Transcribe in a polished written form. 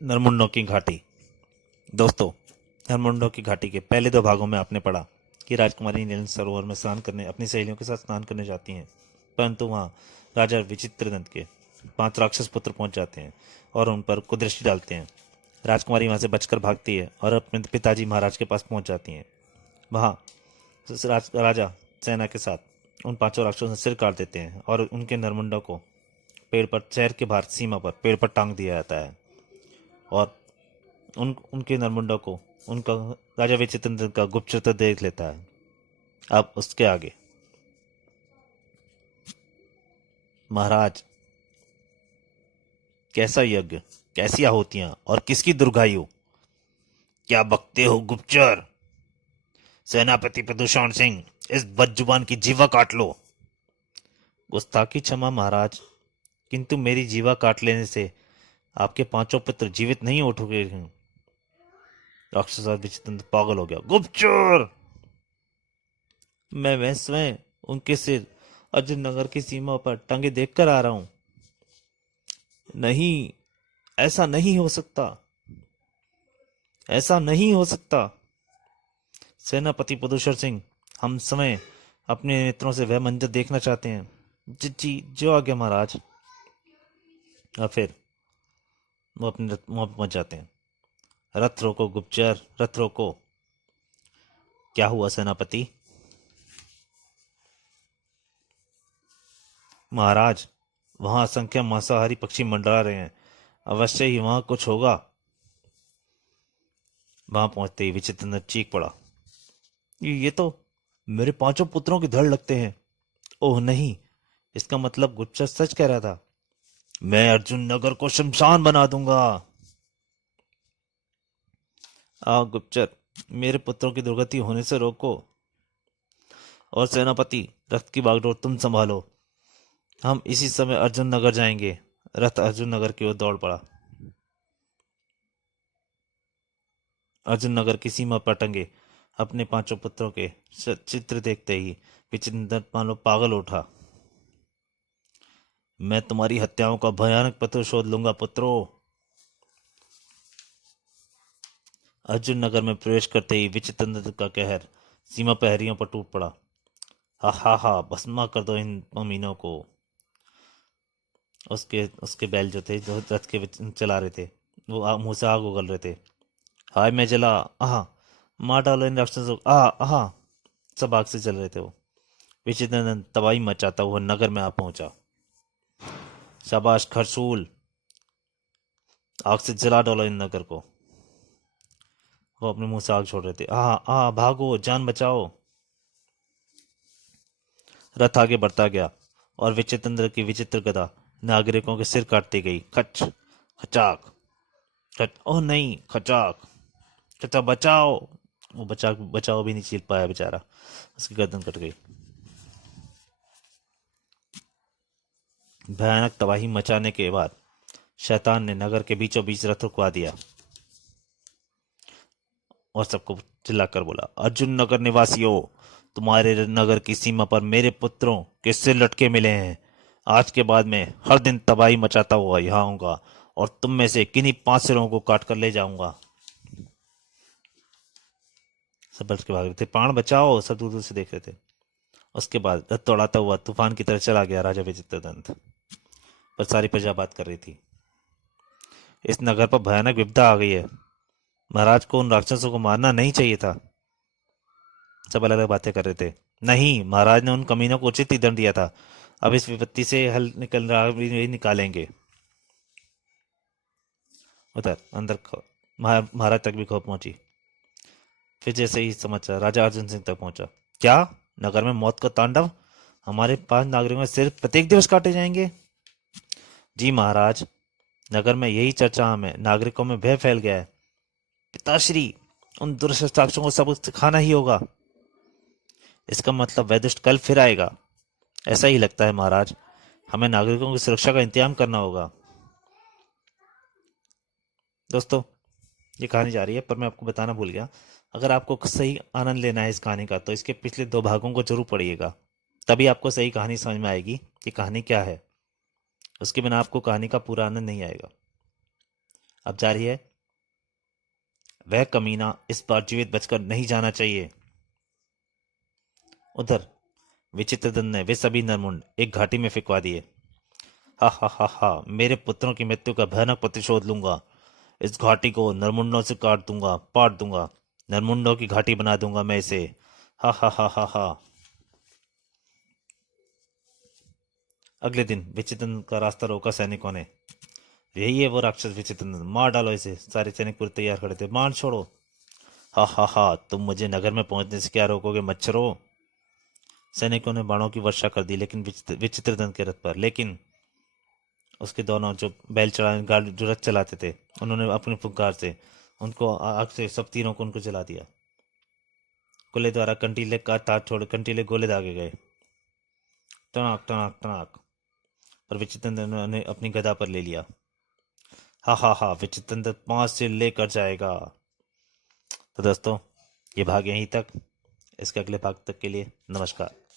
नरमुंडों की घाटी। दोस्तों, नरमुंडों की घाटी के पहले दो भागों में आपने पढ़ा कि राजकुमारी नील सरोवर में स्नान करने अपनी सहेलियों के साथ स्नान करने जाती हैं, परंतु वहां राजा विचित्रनंद के 5 राक्षस पुत्र पहुंच जाते हैं और उन पर कुदृष्टि डालते हैं। राजकुमारी वहां से बचकर भागती है और अपने पिताजी महाराज के पास पहुंच जाती हैं। वहां राजा सेना के साथ उन 5 राक्षसों से सिर काट देते हैं और उनके नरमुंडों को पेड़ पर, शहर के बाहर सीमा पर पेड़ पर टांग दिया जाता है। और उनके नरमुंडों को उनका राजा विचित्रनंद का गुप्तचर देख लेता है। अब उसके आगे, महाराज, कैसा यज्ञ, कैसी आहुतियां और किसकी दुर्गायु, क्या बकते हो गुप्तचर? सेनापति प्रदूषण सिंह, इस बदजुबान की जीवा काट लो। गुस्ताखी क्षमा महाराज, किंतु मेरी जीवा काट लेने से आपके 5 पुत्र जीवित नहीं उठोगे। राक्षस विचित्रनंद पागल हो गया। गुप्तचर, मैं स्वयं उनके सिर अर्जुन नगर की सीमा पर टंगे देखकर आ रहा हूं। नहीं, ऐसा नहीं हो सकता, ऐसा नहीं हो सकता। सेनापति प्रदूषण सिंह, हम समय अपने नेत्रों से वह मंजर देखना चाहते हैं। जी जी, जो आज्ञा महाराज। और फिर वो अपने वहां पहुंच जाते हैं। रथ रोको गुप्तचर, रथ रोको। क्या हुआ सेनापति? महाराज, वहां असंख्य मांसाहारी पक्षी मंडरा रहे हैं, अवश्य ही वहां कुछ होगा। वहां पहुंचते ही विचित्रनंद चीख पड़ा, ये तो मेरे 5 पुत्रों के धड़ लगते हैं। ओह नहीं, इसका मतलब गुप्तचर सच कह रहा था। मैं अर्जुन नगर को शमशान बना दूंगा। आ गुप्तचर, मेरे पुत्रों की दुर्गति होने से रोको। और सेनापति, रथ की बागडोर तुम संभालो, हम इसी समय अर्जुन नगर जाएंगे। रथ अर्जुन नगर की ओर दौड़ पड़ा। अर्जुन नगर की सीमा पर टंगे अपने 5 पुत्रों के चित्र देखते ही विचित्रनंद मानो पागल उठा। मैं तुम्हारी हत्याओं का भयानक प्रतिशोध लूंगा पुत्रों। अर्जुन नगर में प्रवेश करते ही विचित्रनंद का कहर सीमा प्रहरियों पर टूट पड़ा। हा हा हा, भस्मा कर दो इन अमीनों को। उसके उसके बैल जो थे, जो रथ के चला रहे थे, वो मुंह से आग उगल रहे थे। हाय मैं जला, आहा, मार डालो इन राक्षसों को, आहा आहा। सब आग से जल रहे थे वो। विचित्रनंद तबाही मचाता हुआ नगर में आ पहुंचा। शाबाश खरसूल, आग से जला डालो इन नगर को। वो अपने मुंह से आग छोड़ रहे थे। आहा आहा, भागो, जान बचाओ। रथ आगे बढ़ता गया और विचित्रनंद की विचित्र गदा नागरिकों के सिर काटती गई। खच खचाक खच, ओह नहीं, खचाक, चाचा बचाओ। वो बचा बचाओ भी नहीं चीर पाया बेचारा, उसकी गर्दन कट गई। भयानक तबाही मचाने के बाद शैतान ने नगर के बीचों बीच रथ रुकवा दिया और सबको चिल्लाकर बोला, अर्जुन नगर निवासियों, तुम्हारे नगर की सीमा पर मेरे पुत्रों के सिर लटके मिले हैं। आज के बाद मैं हर दिन तबाही मचाता हुआ यहाँ आऊंगा और तुम में से किन्हीं 5 सिरों को काट कर ले जाऊंगा। सब बच के भाग रहे थे। प्राण बचाओ, सब दूर दूर से देख रहे थे। उसके बाद रथ दौड़ाता हुआ तूफान की तरह चला गया राजा विचित्रदंत। पर सारी प्रजा बात कर रही थी, इस नगर पर भयानक विपदा आ गई है। महाराज को उन राक्षसों को मारना नहीं चाहिए था। सब अलग अलग बातें कर रहे थे। नहीं, महाराज ने उन कमीनों को उचित ही दंड दिया था। अब इस विपत्ति से हल निकल रहा भी निकालेंगे। उधर अंदर महाराज तक भी खबर पहुंची। फिर जैसे ही समाचार राजा अर्जुन सिंह तक पहुंचा। क्या, नगर में मौत का तांडव? हमारे 5 नागरिकों में सिर्फ प्रत्येक दिवस काटे जाएंगे? जी महाराज, नगर में यही चर्चा में नागरिकों में भय फैल गया है। पिताश्री, उन दुष्ट राक्षसों को सबक सिखाना ही होगा। इसका मतलब वह दुष्ट कल फिर आएगा। ऐसा ही लगता है महाराज, हमें नागरिकों की सुरक्षा का इंतजाम करना होगा। दोस्तों, ये कहानी जा रही है पर मैं आपको बताना भूल गया। अगर आपको सही आनंद लेना है इस कहानी का तो इसके पिछले 2 भागों को जरूर पढ़िएगा, तभी आपको सही कहानी समझ में आएगी कि कहानी क्या है। उसके बिना आपको कहानी का पूरा आनंद नहीं आएगा। अब जा रही है, वह कमीना इस बार जीवित बचकर नहीं जाना चाहिए। उधर विचित्रदंत ने वे सभी नरमुंड एक घाटी में फिकवा दिए। हा हा हा हा, मेरे पुत्रों की मृत्यु का भयानक प्रतिशोध लूंगा। इस घाटी को नरमुंडों से काट दूंगा, पाट दूंगा। नरमुंडों की घाटी बना दूंगा मैं इसे। हा हा हा हा हा। अगले दिन विचित्रदंत का रास्ता रोका सैनिकों ने। यही है वो राक्षस विचित्रदंत, मार डालो इसे। सारे सैनिक पूरे तैयार खड़े थे, मार छोड़ो। हा हा हा, तुम मुझे नगर में पहुंचने से क्या रोकोगे मच्छरों। सैनिकों ने बाणों की वर्षा कर दी, लेकिन विचित्रदंत के रथ पर। लेकिन उसके दोनों जो बैल चलाने गाड़ी जो रथ चलाते थे, उन्होंने अपनी फुंकार से उनको आग से सब तीनों को उनको जला दिया। गोले द्वारा कंटीले का तार छोड़ कंटीले गोले दागे गए। टनाक टनाक टनाक। पर विचित्रदंत ने अपनी गदा पर ले लिया। हा हा हा, विचित्रदंत 5 से लेकर जाएगा। तो दोस्तों, ये भाग यहीं तक। इसके अगले भाग तक के लिए नमस्कार।